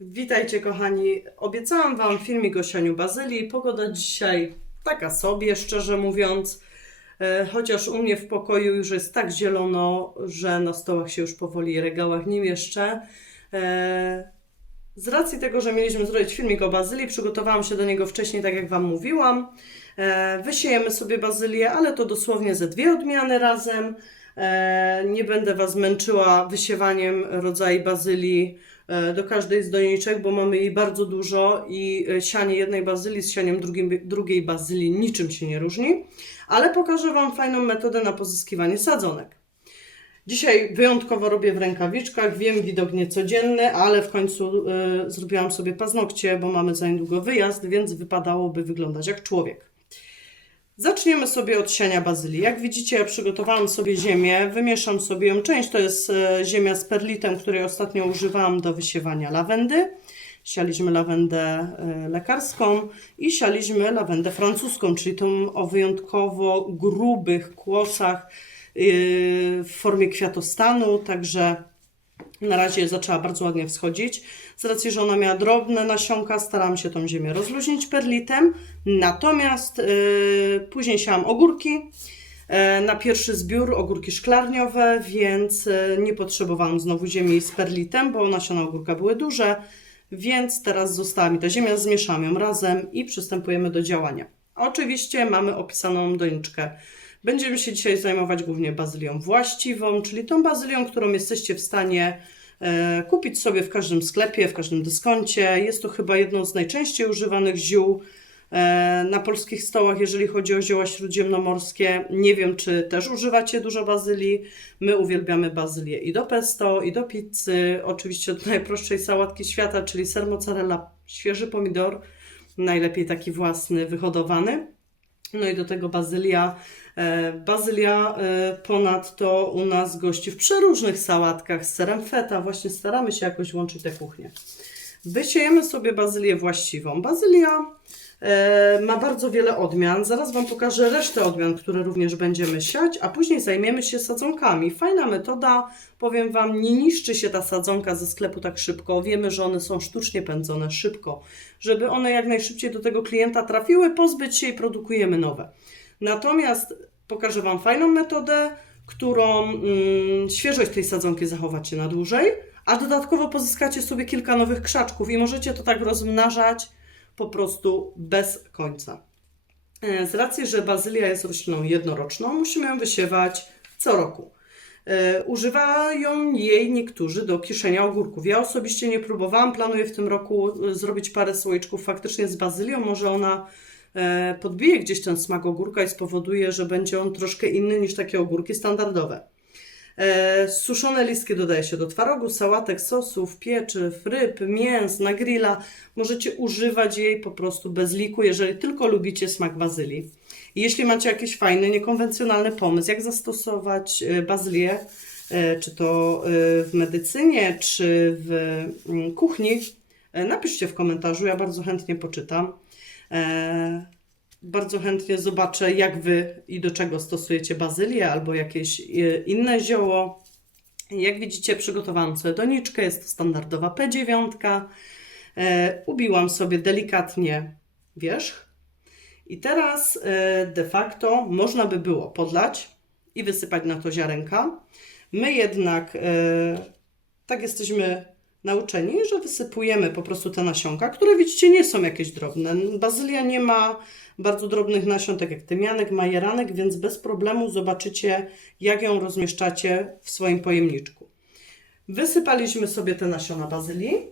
Witajcie kochani. Obiecałam Wam filmik o sianiu bazylii. Pogoda dzisiaj taka sobie, szczerze mówiąc. E, Chociaż u mnie w pokoju już jest tak zielono, że na stołach się już powoli regałach nie mieszczę. E, Z racji tego, że mieliśmy zrobić filmik o bazylii, przygotowałam się do niego wcześniej, tak jak Wam mówiłam. E, Wysiejemy sobie bazylię, ale to dosłownie ze dwie odmiany razem. Nie będę Was męczyła wysiewaniem rodzaju bazylii do każdej z doniczek, bo mamy jej bardzo dużo i e, sianie jednej bazylii z sianiem drugiej, drugiej bazylii niczym się nie różni, ale pokażę Wam fajną metodę na pozyskiwanie sadzonek. Dzisiaj wyjątkowo robię w rękawiczkach, wiem, widok niecodzienny, ale w końcu e, zrobiłam sobie paznokcie, bo mamy za niedługo wyjazd, więc wypadałoby wyglądać jak człowiek. Zaczniemy sobie od siania bazylii. Jak widzicie, ja przygotowałam sobie ziemię, wymieszam sobie ją. Część to jest e, ziemia z perlitem, której ostatnio używałam do wysiewania lawendy. Sialiśmy lawendę e, lekarską i sialiśmy lawendę francuską, czyli tą o wyjątkowo grubych kłosach e, w formie kwiatostanu, także na razie zaczęła bardzo ładnie wschodzić. Z racji, że ona miała drobne nasionka, starałam się tą ziemię rozluźnić perlitem. Natomiast yy, później siałam ogórki. yy, Na pierwszy zbiór ogórki szklarniowe, więc yy, nie potrzebowałam znowu ziemi z perlitem, bo nasiona ogórka były duże. Więc teraz została mi ta ziemia, zmieszam ją razem i przystępujemy do działania. Oczywiście mamy opisaną doniczkę. Będziemy się dzisiaj zajmować głównie bazylią właściwą, czyli tą bazylią, którą jesteście w stanie e, kupić sobie w każdym sklepie, w każdym dyskoncie. Jest to chyba jedno z najczęściej używanych ziół e, na polskich stołach, jeżeli chodzi o zioła śródziemnomorskie. Nie wiem, czy też używacie dużo bazylii. My uwielbiamy bazylię i do pesto, i do pizzy. Oczywiście do najprostszej sałatki świata, czyli ser mozzarella, świeży pomidor, najlepiej taki własny, wyhodowany. No i do tego bazylia. E, Bazylia e, ponadto u nas gości w przeróżnych sałatkach z serem feta. Właśnie staramy się jakoś łączyć te kuchnie. Wysiejemy sobie bazylię właściwą. Bazylia ma bardzo wiele odmian. Zaraz Wam pokażę resztę odmian, które również będziemy siać, a później zajmiemy się sadzonkami. Fajna metoda, powiem Wam, nie niszczy się ta sadzonka ze sklepu tak szybko. Wiemy, że one są sztucznie pędzone szybko. Żeby one jak najszybciej do tego klienta trafiły, pozbyć się i produkujemy nowe. Natomiast pokażę Wam fajną metodę, którą mm, świeżość tej sadzonki zachowacie na dłużej, a dodatkowo pozyskacie sobie kilka nowych krzaczków i możecie to tak rozmnażać po prostu bez końca. E, Z racji, że bazylia jest rośliną jednoroczną, musimy ją wysiewać co roku. E, Używają jej niektórzy do kiszenia ogórków. Ja osobiście nie próbowałam, planuję w tym roku e, zrobić parę słoiczków faktycznie z bazylią. Może ona podbije gdzieś ten smak ogórka i spowoduje, że będzie on troszkę inny niż takie ogórki standardowe. E, Suszone listki dodaje się do twarogu, sałatek, sosów, pieczyw, ryb, mięs, na grilla. Możecie używać jej po prostu bez liku, jeżeli tylko lubicie smak bazylii. Jeśli macie jakiś fajny, niekonwencjonalny pomysł, jak zastosować e, bazylię, e, czy to w medycynie, czy w mm, kuchni, napiszcie w komentarzu, ja bardzo chętnie poczytam. Bardzo chętnie zobaczę, jak Wy i do czego stosujecie bazylię albo jakieś e, inne zioło. Jak widzicie, przygotowałam sobie doniczkę, jest to standardowa P9. E, ubiłam sobie delikatnie wierzch. I teraz e, de facto można by było podlać i wysypać na to ziarenka. My jednak tak jesteśmy nauczeni, że wysypujemy po prostu te nasionka, które widzicie nie są jakieś drobne. Bazylia nie ma bardzo drobnych nasion, tak jak tymianek, majeranek, więc bez problemu zobaczycie, jak ją rozmieszczacie w swoim pojemniczku. Wysypaliśmy sobie te nasiona bazylii.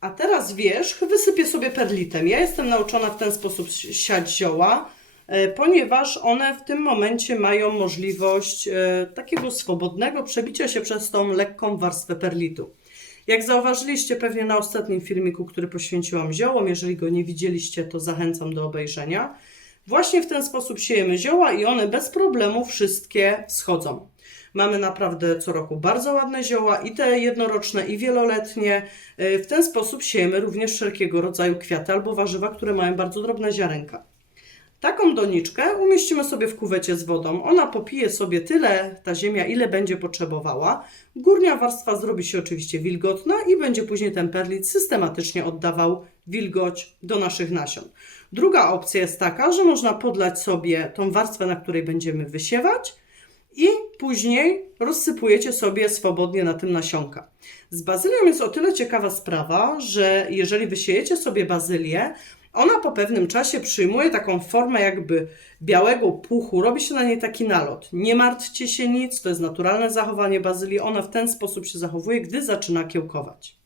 A teraz wierzch wysypię sobie perlitem. Ja jestem nauczona w ten sposób siać zioła, ponieważ one w tym momencie mają możliwość e, takiego swobodnego przebicia się przez tą lekką warstwę perlitu. Jak zauważyliście pewnie na ostatnim filmiku, który poświęciłam ziołom, jeżeli go nie widzieliście, to zachęcam do obejrzenia. Właśnie w ten sposób siejemy zioła i one bez problemu wszystkie wschodzą. Mamy naprawdę co roku bardzo ładne zioła, i te jednoroczne, i wieloletnie. Y, W ten sposób siejemy również wszelkiego rodzaju kwiaty albo warzywa, które mają bardzo drobne ziarenka. Taką doniczkę umieścimy sobie w kuwecie z wodą. Ona popije sobie tyle, ta ziemia, ile będzie potrzebowała. Górnia warstwa zrobi się oczywiście wilgotna i będzie później ten perlit systematycznie oddawał wilgoć do naszych nasion. Druga opcja jest taka, że można podlać sobie tą warstwę, na której będziemy wysiewać i później rozsypujecie sobie swobodnie na tym nasionka. Z bazylią jest o tyle ciekawa sprawa, że jeżeli wysiejecie sobie bazylię, ona po pewnym czasie przyjmuje taką formę jakby białego puchu, robi się na niej taki nalot. Nie martwcie się nic, to jest naturalne zachowanie bazylii. Ona w ten sposób się zachowuje, gdy zaczyna kiełkować.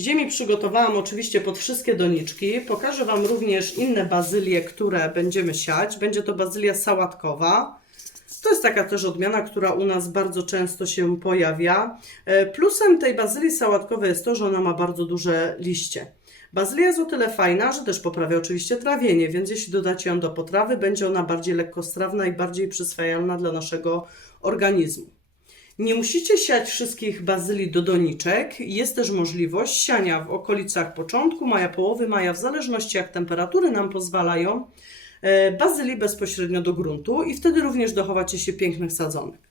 Ziemi przygotowałam oczywiście pod wszystkie doniczki. Pokażę Wam również inne bazylie, które będziemy siać. Będzie to bazylia sałatkowa. To jest taka też odmiana, która u nas bardzo często się pojawia. E, Plusem tej bazylii sałatkowej jest to, że ona ma bardzo duże liście. Bazylia jest o tyle fajna, że też poprawia oczywiście trawienie, więc jeśli dodacie ją do potrawy, będzie ona bardziej lekkostrawna i bardziej przyswajalna dla naszego organizmu. Nie musicie siać wszystkich bazylii do doniczek. Jest też możliwość siania w okolicach początku maja, połowy maja, w zależności jak temperatury nam pozwalają, e, bazylii bezpośrednio do gruntu i wtedy również dochowacie się pięknych sadzonek.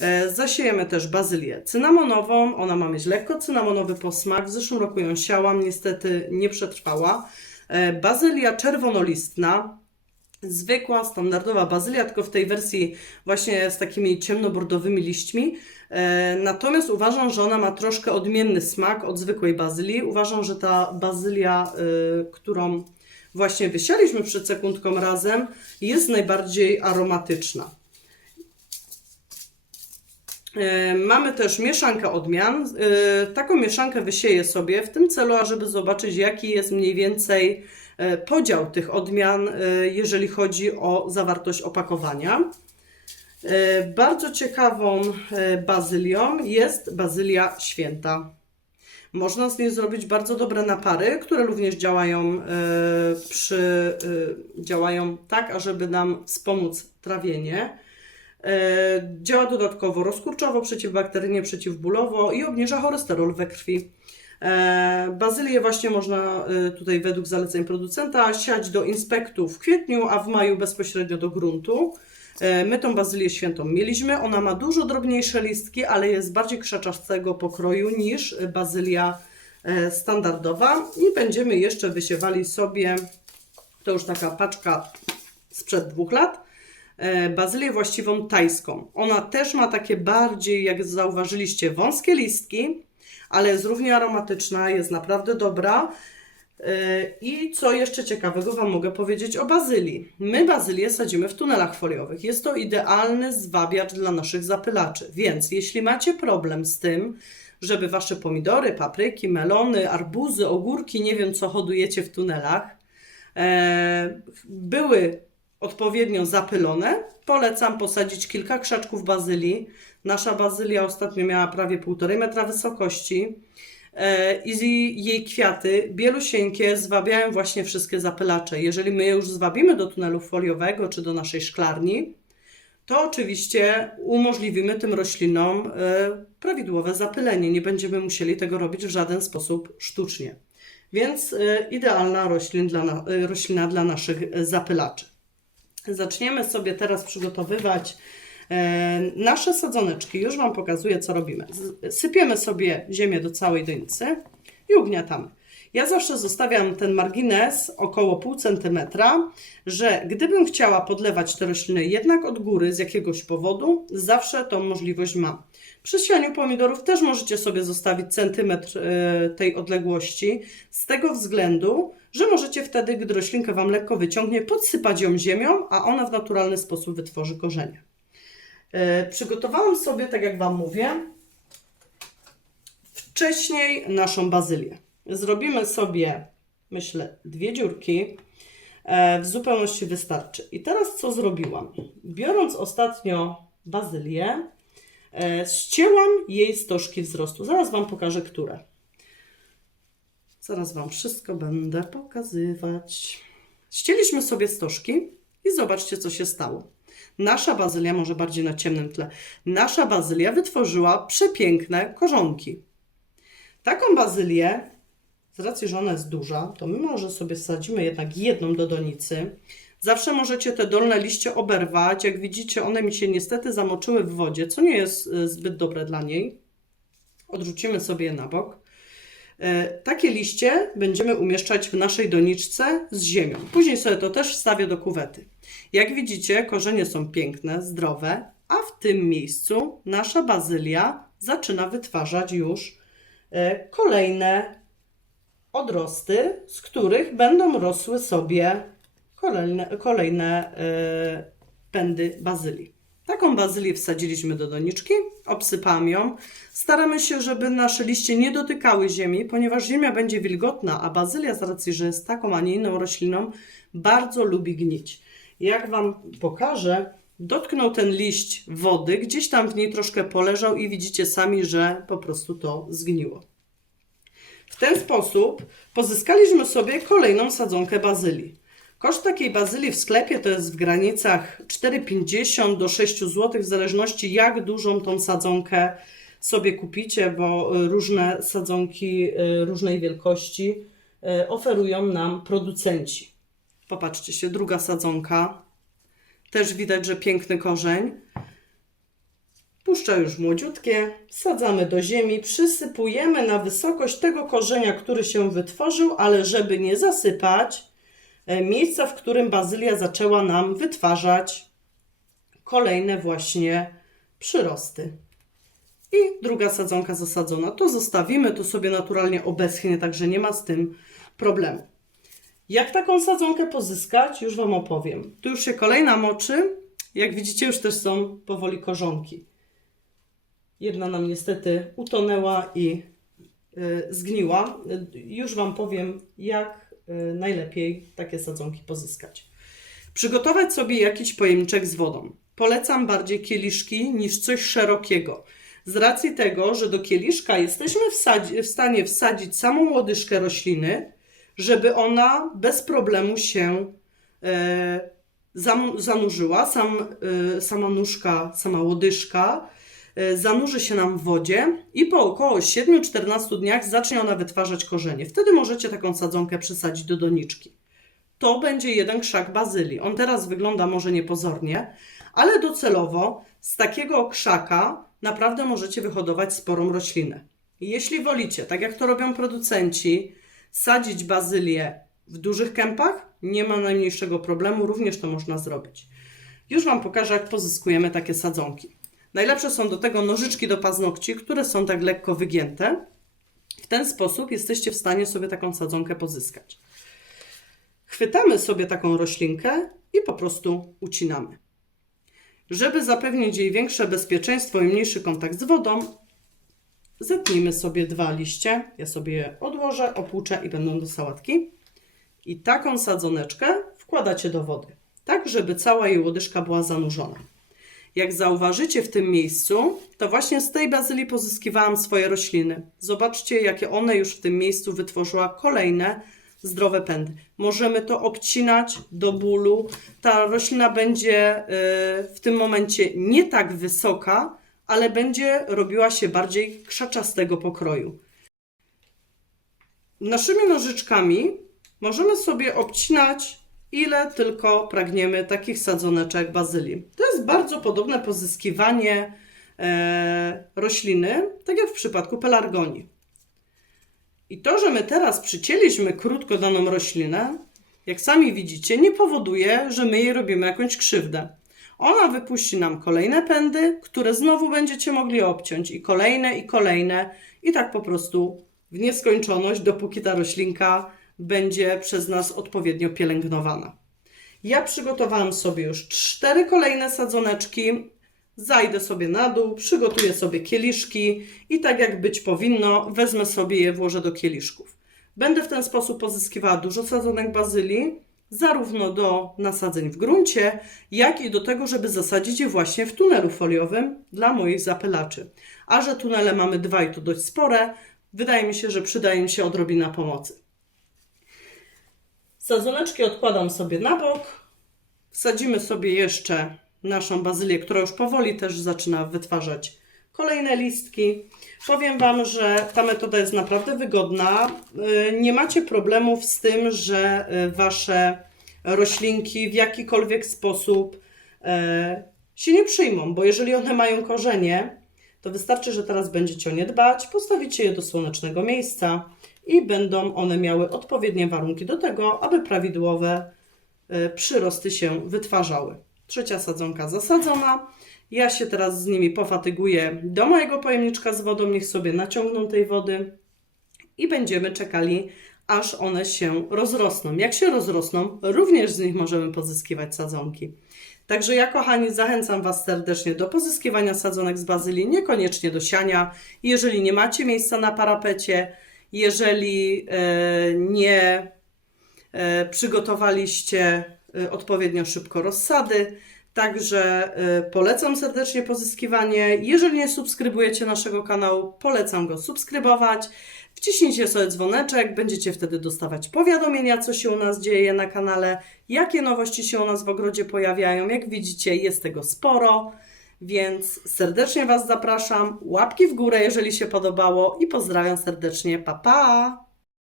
E, Zasiejemy też bazylię cynamonową. Ona ma mieć lekko cynamonowy posmak. W zeszłym roku ją siałam, niestety nie przetrwała. E, Bazylia czerwonolistna. Zwykła, standardowa bazylia, tylko w tej wersji właśnie z takimi ciemnobordowymi liśćmi. E, Natomiast uważam, że ona ma troszkę odmienny smak od zwykłej bazylii. Uważam, że ta bazylia, którą właśnie wysialiśmy przed sekundką razem, jest najbardziej aromatyczna. E, Mamy też mieszankę odmian. E, Taką mieszankę wysieję sobie w tym celu, ażeby zobaczyć, jaki jest mniej więcej e, podział tych odmian, jeżeli chodzi o zawartość opakowania. Bardzo ciekawą bazylią jest bazylia święta. Można z niej zrobić bardzo dobre napary, które również działają, przy, działają tak, ażeby nam wspomóc trawienie. E, Działa dodatkowo rozkurczowo, przeciwbakteryjnie, przeciwbólowo i obniża cholesterol we krwi. E, Bazylię właśnie można e, tutaj według zaleceń producenta siać do inspektu w kwietniu, a w maju bezpośrednio do gruntu. My tą bazylię świętą mieliśmy. Ona ma dużo drobniejsze listki, ale jest bardziej krzaczastego pokroju niż bazylia standardowa. I będziemy jeszcze wysiewali sobie, to już taka paczka sprzed dwóch lat, bazylię właściwą tajską. Ona też ma takie bardziej, jak zauważyliście, wąskie listki, ale jest równie aromatyczna, jest naprawdę dobra. E, I co jeszcze ciekawego Wam mogę powiedzieć o bazylii. My bazylię sadzimy w tunelach foliowych. Jest to idealny zwabiacz dla naszych zapylaczy. Więc jeśli macie problem z tym, żeby Wasze pomidory, papryki, melony, arbuzy, ogórki, nie wiem co hodujecie w tunelach, e, były odpowiednio zapylone, polecam posadzić kilka krzaczków bazylii. Nasza bazylia ostatnio miała prawie 1,5 metra wysokości e, i jej kwiaty bielusieńkie zwabiają właśnie wszystkie zapylacze. Jeżeli my już zwabimy do tunelu foliowego czy do naszej szklarni, to oczywiście umożliwimy tym roślinom e, prawidłowe zapylenie. Nie będziemy musieli tego robić w żaden sposób sztucznie. Więc e, idealna roślin dla na, roślina dla naszych zapylaczy. Zaczniemy sobie teraz przygotowywać e, nasze sadzoneczki. Już Wam pokazuję, co robimy. Sypiemy sobie ziemię do całej donicy i ugniatamy. Ja zawsze zostawiam ten margines około pół centymetra, że gdybym chciała podlewać te rośliny jednak od góry z jakiegoś powodu, zawsze tą możliwość mam. Przy sianiu pomidorów też możecie sobie zostawić centymetr e, tej odległości, z tego względu, że możecie wtedy, gdy roślinkę Wam lekko wyciągnie, podsypać ją ziemią, a ona w naturalny sposób wytworzy korzenie. E, Przygotowałam sobie, tak jak Wam mówię, wcześniej naszą bazylię. Zrobimy sobie, myślę, dwie dziurki. E, W zupełności wystarczy. I teraz co zrobiłam? Biorąc ostatnio bazylię, ścięłam jej stożki wzrostu. Zaraz Wam pokażę, które. Zaraz Wam wszystko będę pokazywać. Ścięliśmy sobie stożki i zobaczcie, co się stało. Nasza bazylia, może bardziej na ciemnym tle, nasza bazylia wytworzyła przepiękne korzonki. Taką bazylię z racji, że ona jest duża, to my może sobie wsadzimy jednak jedną do donicy. Zawsze możecie te dolne liście oberwać. Jak widzicie, one mi się niestety zamoczyły w wodzie, co nie jest y, zbyt dobre dla niej. Odrzucimy sobie je na bok. E, Takie liście będziemy umieszczać w naszej doniczce z ziemią. Później sobie to też wstawię do kuwety. Jak widzicie, korzenie są piękne, zdrowe, a w tym miejscu nasza bazylia zaczyna wytwarzać już e, kolejne odrosty, z których będą rosły sobie kolejne, kolejne e, pędy bazylii. Taką bazylię wsadziliśmy do doniczki, obsypałam ją. Staramy się, żeby nasze liście nie dotykały ziemi, ponieważ ziemia będzie wilgotna, a bazylia z racji, że jest taką, a nie inną rośliną, bardzo lubi gnić. Jak Wam pokażę, dotknął ten liść wody, gdzieś tam w niej troszkę poleżał i widzicie sami, że po prostu to zgniło. W ten sposób pozyskaliśmy sobie kolejną sadzonkę bazylii. Koszt takiej bazylii w sklepie to jest w granicach 4,50 do 6 zł, w zależności jak dużą tą sadzonkę sobie kupicie, bo y, różne sadzonki y, różnej wielkości y, oferują nam producenci. Popatrzcie się, druga sadzonka. Też widać, że piękny korzeń. Puszcza już młodziutkie, wsadzamy do ziemi, przysypujemy na wysokość tego korzenia, który się wytworzył, ale żeby nie zasypać miejsca, w którym bazylia zaczęła nam wytwarzać kolejne właśnie przyrosty. I druga sadzonka zasadzona. To zostawimy, to sobie naturalnie obeschnie, także nie ma z tym problemu. Jak taką sadzonkę pozyskać, już Wam opowiem. Tu już się kolejna moczy. Jak widzicie, już też są powoli korzonki. Jedna nam niestety utonęła i y, zgniła. Y, Już Wam powiem, jak najlepiej takie sadzonki pozyskać. Przygotować sobie jakiś pojemniczek z wodą. Polecam bardziej kieliszki niż coś szerokiego. Z racji tego, że do kieliszka jesteśmy w stanie wsadzić samą łodyżkę rośliny, żeby ona bez problemu się e, zam- zanurzyła. Sam, e, sama nóżka, sama łodyżka zanurzy się nam w wodzie i po około 7-14 dniach zacznie ona wytwarzać korzenie. Wtedy możecie taką sadzonkę przysadzić do doniczki. To będzie jeden krzak bazylii. On teraz wygląda może niepozornie, ale docelowo z takiego krzaka naprawdę możecie wyhodować sporą roślinę. Jeśli wolicie, tak jak to robią producenci, sadzić bazylię w dużych kępach, nie ma najmniejszego problemu, również to można zrobić. Już Wam pokażę, jak pozyskujemy takie sadzonki. Najlepsze są do tego nożyczki do paznokci, które są tak lekko wygięte. W ten sposób jesteście w stanie sobie taką sadzonkę pozyskać. Chwytamy sobie taką roślinkę i po prostu ucinamy. Żeby zapewnić jej większe bezpieczeństwo i mniejszy kontakt z wodą, zetnijmy sobie dwa liście. Ja sobie je odłożę, opłuczę i będą do sałatki. I taką sadzoneczkę wkładacie do wody, tak żeby cała jej łodyżka była zanurzona. Jak zauważycie w tym miejscu, to właśnie z tej bazylii pozyskiwałam swoje rośliny. Zobaczcie, jakie one już w tym miejscu wytworzyła kolejne zdrowe pędy. Możemy to obcinać do bólu. Ta roślina będzie y, w tym momencie nie tak wysoka, ale będzie robiła się bardziej krzaczastego pokroju. Naszymi nożyczkami możemy sobie obcinać ile tylko pragniemy takich sadzoneczek bazylii. To jest bardzo podobne pozyskiwanie e, rośliny, tak jak w przypadku pelargonii. I to, że my teraz przycięliśmy krótko daną roślinę, jak sami widzicie, nie powoduje, że my jej robimy jakąś krzywdę. Ona wypuści nam kolejne pędy, które znowu będziecie mogli obciąć i kolejne, i kolejne, i tak po prostu w nieskończoność, dopóki ta roślinka będzie przez nas odpowiednio pielęgnowana. Ja przygotowałam sobie już cztery kolejne sadzoneczki. Zajdę sobie na dół, przygotuję sobie kieliszki i tak jak być powinno, wezmę sobie je, włożę do kieliszków. Będę w ten sposób pozyskiwała dużo sadzonek bazylii, zarówno do nasadzeń w gruncie, jak i do tego, żeby zasadzić je właśnie w tunelu foliowym dla moich zapylaczy. A że tunele mamy dwa i to dość spore, wydaje mi się, że przydaje mi się odrobina pomocy. Sadzoneczki odkładam sobie na bok. Wsadzimy sobie jeszcze naszą bazylię, która już powoli też zaczyna wytwarzać kolejne listki. Powiem Wam, że ta metoda jest naprawdę wygodna. Y, Nie macie problemów z tym, że y, Wasze roślinki w jakikolwiek sposób e, się nie przyjmą, bo jeżeli one mają korzenie, to wystarczy, że teraz będziecie o nie dbać, postawicie je do słonecznego miejsca i będą one miały odpowiednie warunki do tego, aby prawidłowe e, przyrosty się wytwarzały. Trzecia sadzonka zasadzona. Ja się teraz z nimi pofatyguję do mojego pojemniczka z wodą, niech sobie naciągną tej wody i będziemy czekali, aż one się rozrosną. Jak się rozrosną, również z nich możemy pozyskiwać sadzonki. Także ja, kochani, zachęcam Was serdecznie do pozyskiwania sadzonek z bazylii, niekoniecznie do siania. Jeżeli nie macie miejsca na parapecie, jeżeli e, nie e, przygotowaliście e, odpowiednio szybko rozsady. Także polecam serdecznie pozyskiwanie. Jeżeli nie subskrybujecie naszego kanału, polecam go subskrybować. Wciśnijcie sobie dzwoneczek, będziecie wtedy dostawać powiadomienia, co się u nas dzieje na kanale, jakie nowości się u nas w ogrodzie pojawiają. Jak widzicie, jest tego sporo, więc serdecznie Was zapraszam. Łapki w górę, jeżeli się podobało i pozdrawiam serdecznie. Pa, pa!